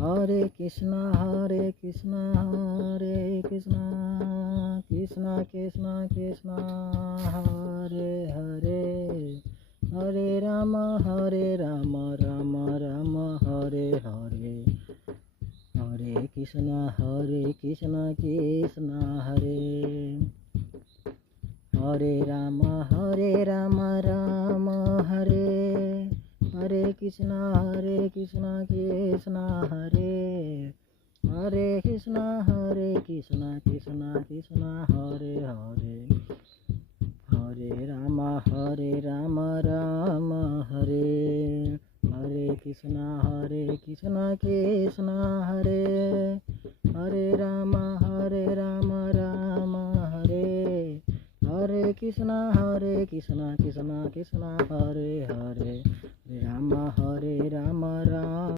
Hare Krishna, Hare Krishna, Krishna Krishna Krishna, Hare Hare, Hare Rama, Rama Rama, Hare Hare, Hare Krishna, Krishna Hare, Hare Rama, Rama Hare, Hare Krishna, Krishna Hare, Hare Krishna, Krishna Krishna, Hare Hare, Hare Rama, Rama Hare, Hare Krishna, Krishna Hare, Hare Rama, Rama Hare, Hare Krishna, Krishna Hare Hare, Hare Rama, Rama Rama.